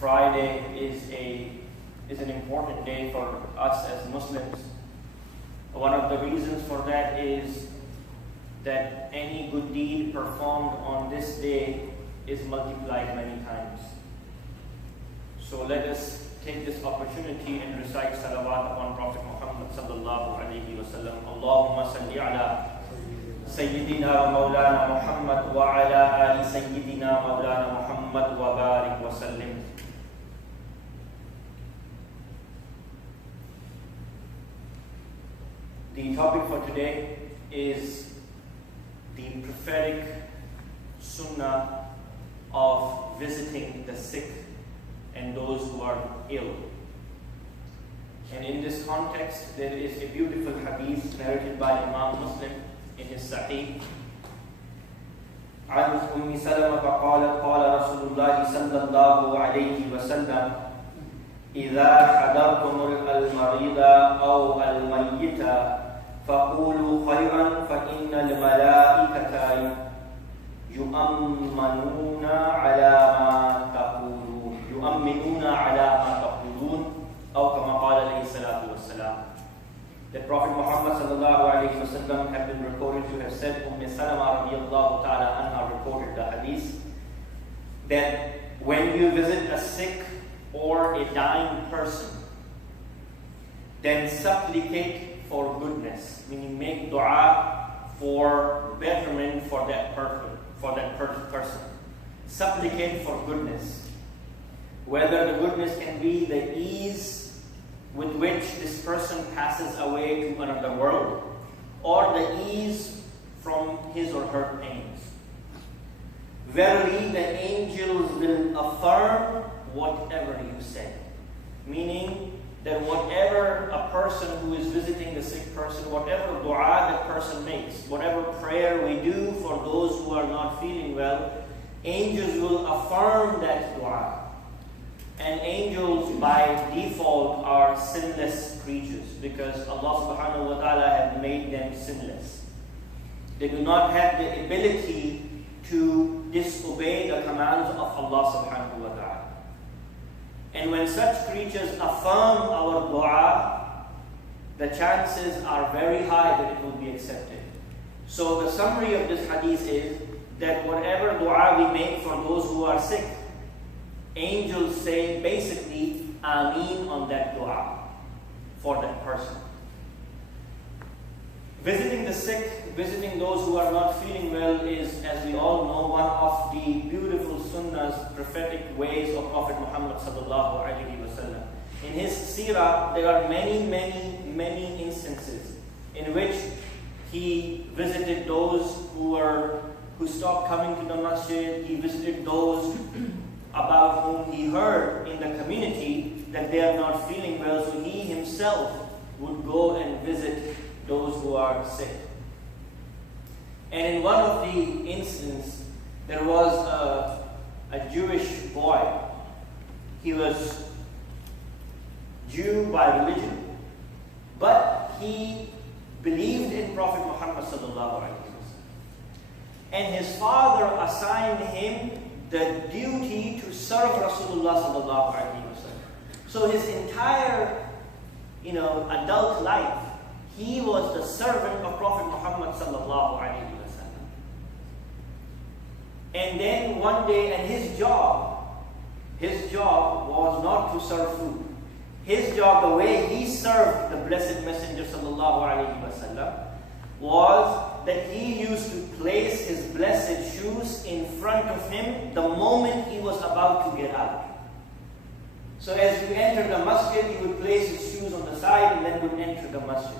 Friday is an important day for us as Muslims. One of the reasons for that is that any good deed performed on this day is multiplied many times. So let us take this opportunity and recite salawat upon Prophet Muhammad sallallahu alayhi wa sallam. Allahumma salli ala Sayyidina wa Mawlana Muhammad wa ala ali Sayyidina Mawlana Muhammad wa barik wa sallim. The topic for today is the prophetic sunnah of visiting the sick and those who are ill. And in this context, there is a beautiful hadith narrated by Imam Muslim in his Sahih. عن أم سلمة قالت قال رسول الله صلى الله عليه وسلم إذا حضرتم المريض أو الميت فقولوا خيرا فإن الملائكة يؤمنون على ما تقولون أو كما قال عليه الصلاة والسلام. That Prophet Muhammad sallallahu alayhi wa sallam had been reported to have said, Salama radiyallahu ta'ala anha reported the hadith, that when you visit a sick or a dying person, then supplicate for goodness, meaning make dua for betterment for that person. Supplicate for goodness. Whether the goodness can be the ease with which this person passes away to another world, or the ease from his or her pains. Verily, the angels will affirm whatever you say. Meaning that whatever a person who is visiting the sick person, whatever dua that person makes, whatever prayer we do for those who are not feeling well, angels will affirm that dua. And angels by default are sinless creatures because Allah subhanahu wa ta'ala have made them sinless. They do not have the ability to disobey the commands of Allah subhanahu wa ta'ala. And when such creatures affirm our dua, the chances are very high that it will be accepted. So the summary of this hadith is that whatever dua we make for those who are sick, angels say basically AMIN on that dua for that person. Visiting the sick, visiting those who are not feeling well is, as we all know, one of the beautiful sunnahs, prophetic ways of Prophet Muhammad sallallahu alaihi wasallam. In his seerah, there are many instances in which he visited those who stopped coming to the masjid. He visited those about whom he heard in the community that they are not feeling well, so he himself would go and visit those who are sick. And in one of the instances, there was a Jewish boy. He was Jew by religion, but he believed in Prophet Muhammad sallallahu alaihi wasallam. And his father assigned him the duty to serve Rasulullah sallallahu alaihi wasallam. So his entire, adult life, he was the servant of Prophet Muhammad sallallahu alaihi wasallam. And then one day, and his job was not to serve food. His job, the way he served the Blessed Messenger sallallahu alaihi wasallam, was that he used to place his blessed shoes in front of him the moment he was about to get out. So as you enter the masjid, he would place his shoes on the side and then would enter the masjid.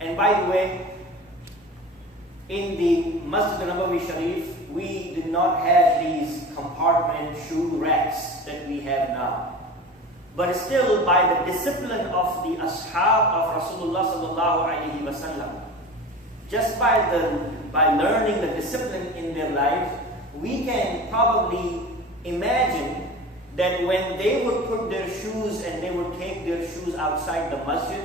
And by the way, in the Masjid al-Nabawi Sharif, we did not have these compartment shoe racks that we have now. But still, by the discipline of the ashab of Rasulullah sallallahu alaihi wasallam, just by learning the discipline in their lives, we can probably imagine that when they would put their shoes and they would take their shoes outside the masjid,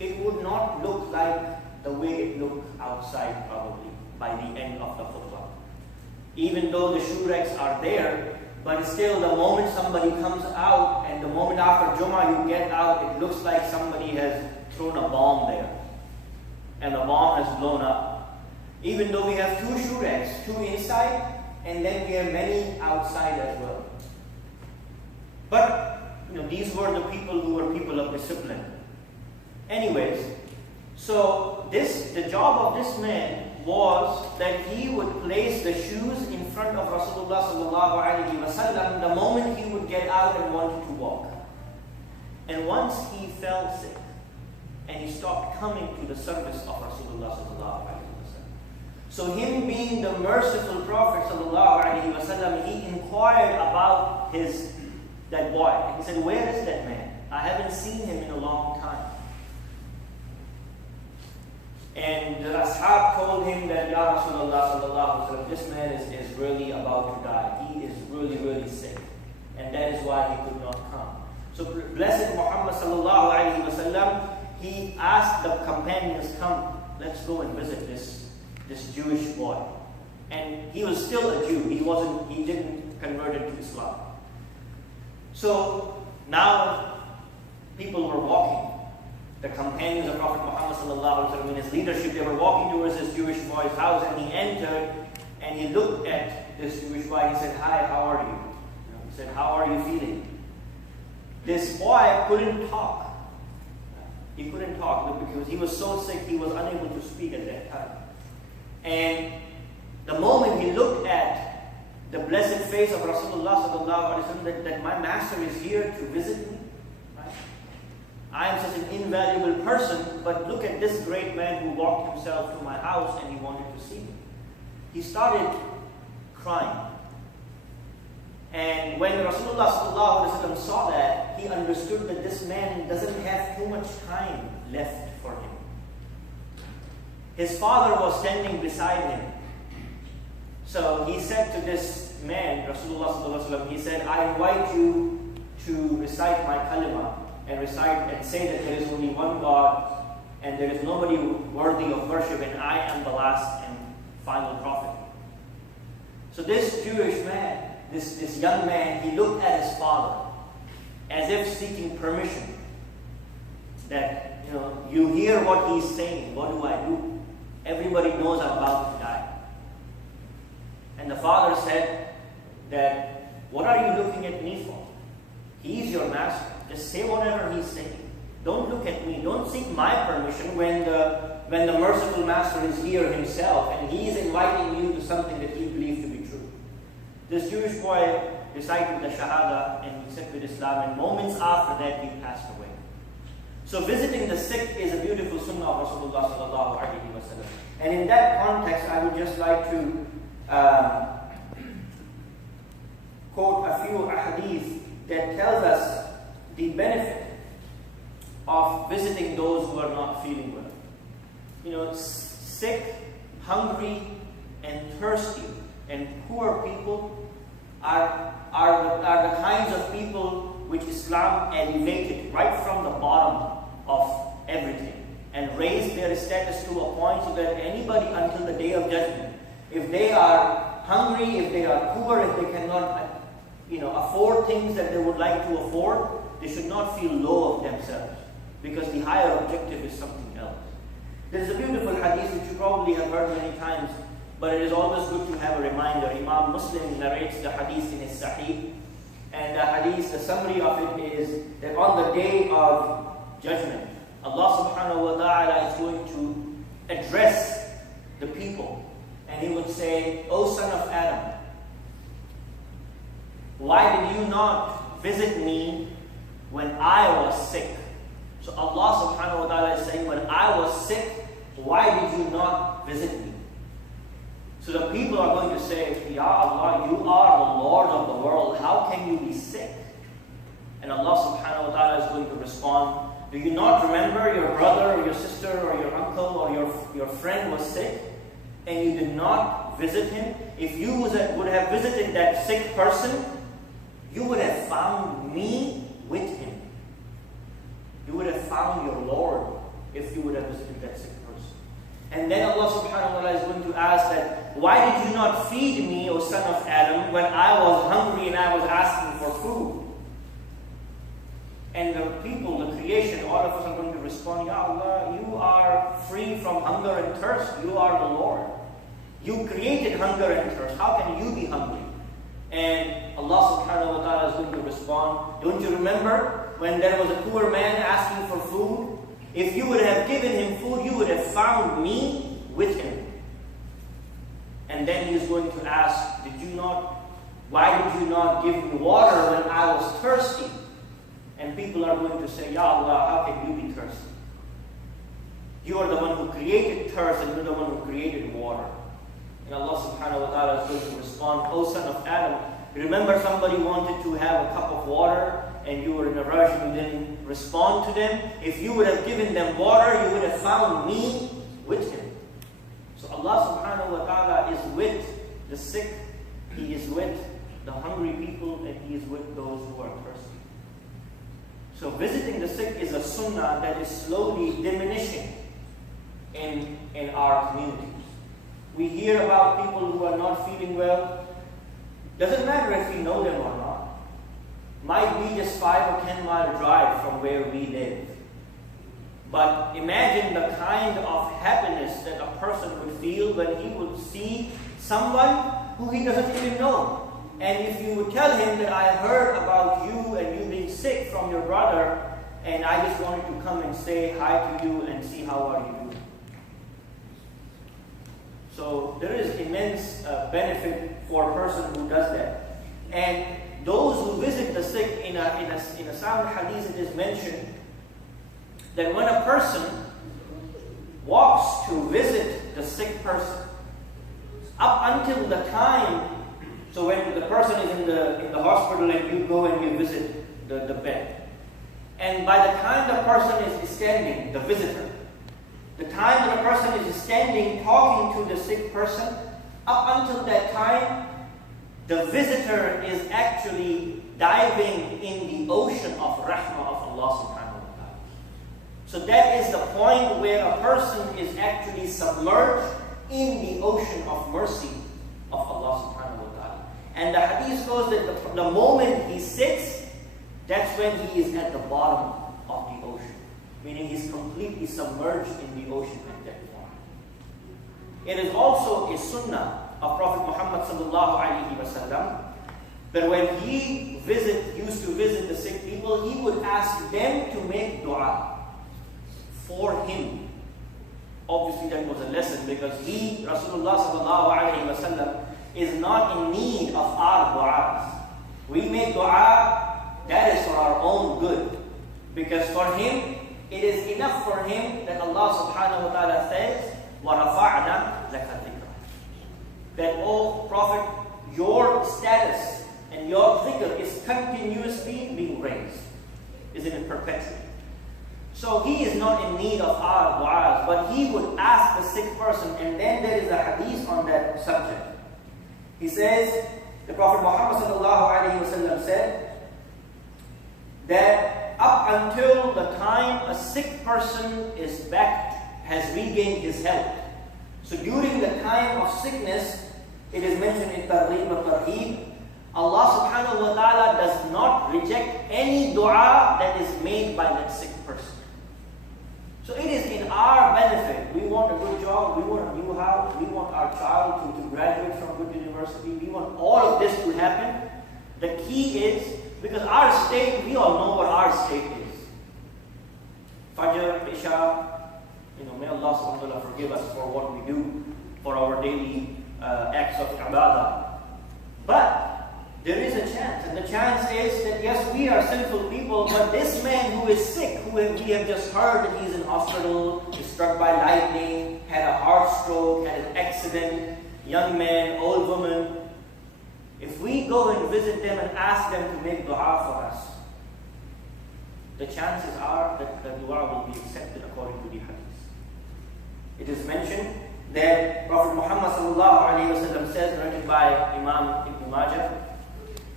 it would not look like the way it looked outside probably by the end of the khutbah. Even though the shoe racks are there, But still, the moment somebody comes out and the moment after Jummah you get out, it looks like somebody has thrown a bomb there. And the bomb has blown up. Even though we have 2 shoe racks, 2 inside, and then we have many outside as well. But these were the people who were people of discipline. Anyways, so the job of this man was that he would place the shoes in front of Rasulullah sallallahu alaihi wasallam the moment he would get out and wanted to walk. And once he fell sick and he stopped coming to the service of Rasulullah sallallahu alaihi wasallam. So him being the merciful Prophet sallallahu alaihi wasallam, he inquired about that boy. And he said, "Where is that man? I haven't seen him in a long time." And the ashab told him that, "Ya Rasulullah sallallahu alaihi wasallam, this man is really about to die. He is really, really sick. And that is why he could not come." So blessed Muhammad sallallahu alaihi wasallam, he asked the companions, "Come, let's go and visit this Jewish boy." And he was still a Jew. He didn't convert into Islam. So now people were walking. The companions of Prophet Muhammad sallallahu alaihi wasallam, in his leadership, they were walking towards this Jewish boy's house, and he entered and he looked at this Jewish boy and he said, "Hi, how are you?" He said, "How are you feeling?" This boy couldn't talk. He couldn't talk because he was so sick, he was unable to speak at that time. And the moment he looked at the blessed face of Rasulullah sallallahu alaihi wasallam, that my master is here to visit me, right? I am such an invaluable person, but look at this great man who walked himself to my house and he wanted to see me. He started crying. And when Rasulullah sallallahu alaihi wasallam saw that, he understood that this man doesn't have too much time left for him. His father was standing beside him. So he said to this man, Rasulullah sallallahu alaihi wasallam, he said, "I invite you to recite my kalima and say that there is only one God and there is nobody worthy of worship, and I am the last and final prophet." So this Jewish man, this young man, he looked at his father as if seeking permission. That, you hear what he's saying, what do I do? Everybody knows I'm about to die. And the father said that, "What are you looking at me for? He's your master. Just say whatever he's saying. Don't look at me. Don't seek my permission when the merciful master is here himself and he is inviting you to something that he believes to be true." This Jewish boy recited the Shahada and accepted Islam, and moments after that he passed away. So visiting the sick is a beautiful sunnah of Rasulullah sallallahu alaihi wasallam. And in that context, I would just like to quote a few hadith that tells us the benefit of visiting those who are not feeling well. Sick, hungry, and thirsty, and poor people are the kinds of people which Islam elevated right from the bottom of everything and raised their status to a point so that anybody until the day of judgment, if they are hungry, if they are poor, if they cannot afford things that they would like to afford, they should not feel low of themselves, because the higher objective is something else. There is a beautiful hadith which you probably have heard many times, but it is always good to have a reminder. Imam Muslim narrates the hadith in his Sahih, and the hadith, the summary of it is that on the day of judgment, Allah subhanahu wa ta'ala is going to address the people, and He would say, "O son of Adam, why did you not visit me when I was sick?" So Allah subhanahu wa ta'ala is saying, when I was sick, why did you not visit me? So the people are going to say, "Ya Allah, you are the Lord of the world. How can you be sick?" And Allah subhanahu wa ta'ala is going to respond, "Do you not remember your brother or your sister or your uncle or your friend was sick and you did not visit him? If you would have visited that sick person, you would have found me with him. You would have found your Lord if you would have visited that sick person." And then Allah subhanahu wa ta'ala is going to ask that, "Why did you not feed me, O son of Adam, when I was hungry and I was people, the creation, all of us are going to respond, Ya Allah, you are free from hunger and thirst. You are the Lord. You created hunger and thirst. How can you be hungry? And Allah subhanahu wa ta'ala is going to respond. Don't you remember when there was a poor man asking for food? If you would have given him food, you would have found me with him. And then he is going to ask, why did you not give me water when I was thirsty? And people are going to say, Ya Allah, how can you be thirsty? You are the one who created thirst and you're the one who created water. And Allah subhanahu wa ta'ala is going to respond, O son of Adam, remember somebody wanted to have a cup of water and you were in a rush and you didn't respond to them? If you would have given them water, you would have found me with him. So Allah subhanahu wa ta'ala is with the sick, He is with the hungry people, and He is with those who are thirsty. So visiting the sick is a sunnah that is slowly diminishing in our communities. We hear about people who are not feeling well. Doesn't matter if we know them or not. Might be just 5 or 10 mile drive from where we live. But imagine the kind of happiness that a person would feel when he would see someone who he doesn't even know. And if you would tell him that I heard about you and you being sick from your brother, and I just wanted to come and say hi to you and see how are you doing. So there is immense benefit for a person who does that. And those who visit the sick, in a sound hadith, it is mentioned that when a person walks to visit the sick person, up until the time, so when the person is in the hospital and you go and you visit the bed, and by the time the person is standing, the visitor, the time that a person is standing talking to the sick person, up until that time, the visitor is actually diving in the ocean of rahmah of Allah subhanahu wa ta'ala. So that is the point where a person is actually submerged in the ocean of mercy of Allah subhanahu wa ta'ala. And the hadith goes that the moment he sits, that's when he is at the bottom of the ocean. Meaning he's completely submerged in the ocean at that point. It is also a sunnah of Prophet Muhammad sallallahu alaihi wasallam that when he used to visit the sick people, he would ask them to make dua for him. Obviously that was a lesson because Rasulullah sallallahu alaihi wasallam, is not in need of our du'as. We make dua, that is for our own good. Because for him, it is enough for him that Allah subhanahu wa ta'ala says, وَرَفَعْنَا لَكَ ذِكْرًا. That, O Prophet, your status and your dhikr is continuously being raised. Is it in perpetuity? So he is not in need of our du'as, but he would ask the sick person, and then there is a hadith on that subject. He says, the Prophet Muhammad sallallahu alaihi wasallam said that up until the time a sick person is back, has regained his health. So during the time of sickness, it is mentioned in Targheeb al-Tarheeb, Allah subhanahu wa ta'ala does not reject any dua that is made by that sick person. So it is in our benefit. We want a good job, we want a new house, we want our child to graduate from a good university, we want all of this to happen. The key is, because our state, we all know what our state is. Fajr, Isha, may Allah subhanahu wa ta'ala forgive us for what we do, for our daily acts of ibadah. But there is a chance, and the chance is that yes, we are sinful people, but this man who is sick, who we have just heard that he's in hospital, is struck by lightning, had a heart stroke, had an accident, young man, old woman, if we go and visit them and ask them to make dua for us, the chances are that the dua will be accepted according to the hadith. It is mentioned that Prophet Muhammad sallallahu alaihi wasallam says, narrated by Imam Ibn Majah,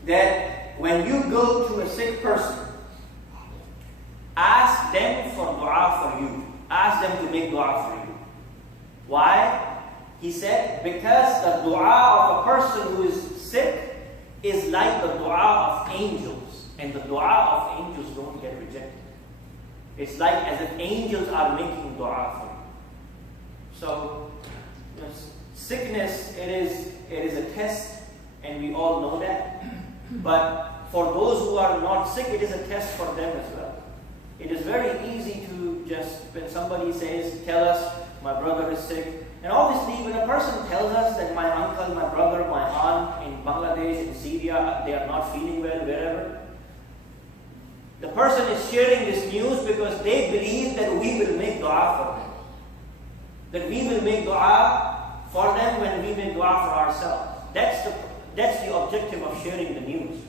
that when you go to a sick person, ask them for dua for you. Ask them to make dua for you. Why? He said, because the dua of a person who is sick is like the dua of angels. And the dua of angels don't get rejected. It's like as if angels are making dua for you. So, sickness, it is a test, and we all know that. But for those who are not sick, it is a test for them as well. It is very easy to just, when somebody says, tell us, my brother is sick. And obviously, when a person tells us that my uncle, my brother, my aunt in Bangladesh, in Syria, they are not feeling well, wherever, the person is sharing this news because they believe that we will make dua for them. That we will make dua for them when we make dua for ourselves. That's the objective of sharing the news.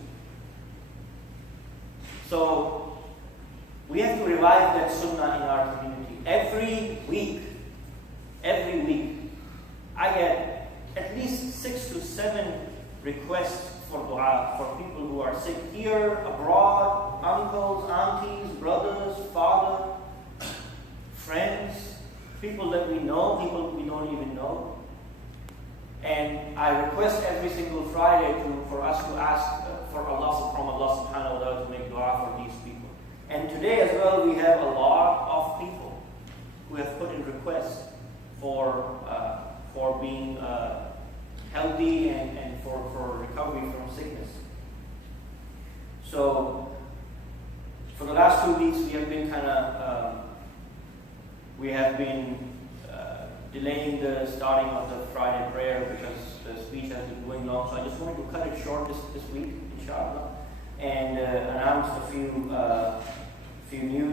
So, we have to revive that sunnah in our community. Every week, I get at least 6 to 7 requests for dua for people who are sick here, abroad, uncles, aunties, brothers, father, friends, people that we know, people we don't even know. And I request every single Friday for us to ask from Allah subhanahu wa ta'ala to make dua for these people. And today as well, we have a lot of people who have put in requests for being healthy and for recovery from sickness. So, for the last 2 weeks, we have been delaying the starting of the Friday prayer because the speech has been going long. So I just wanted to cut it short this week, inshallah, and announce a few news.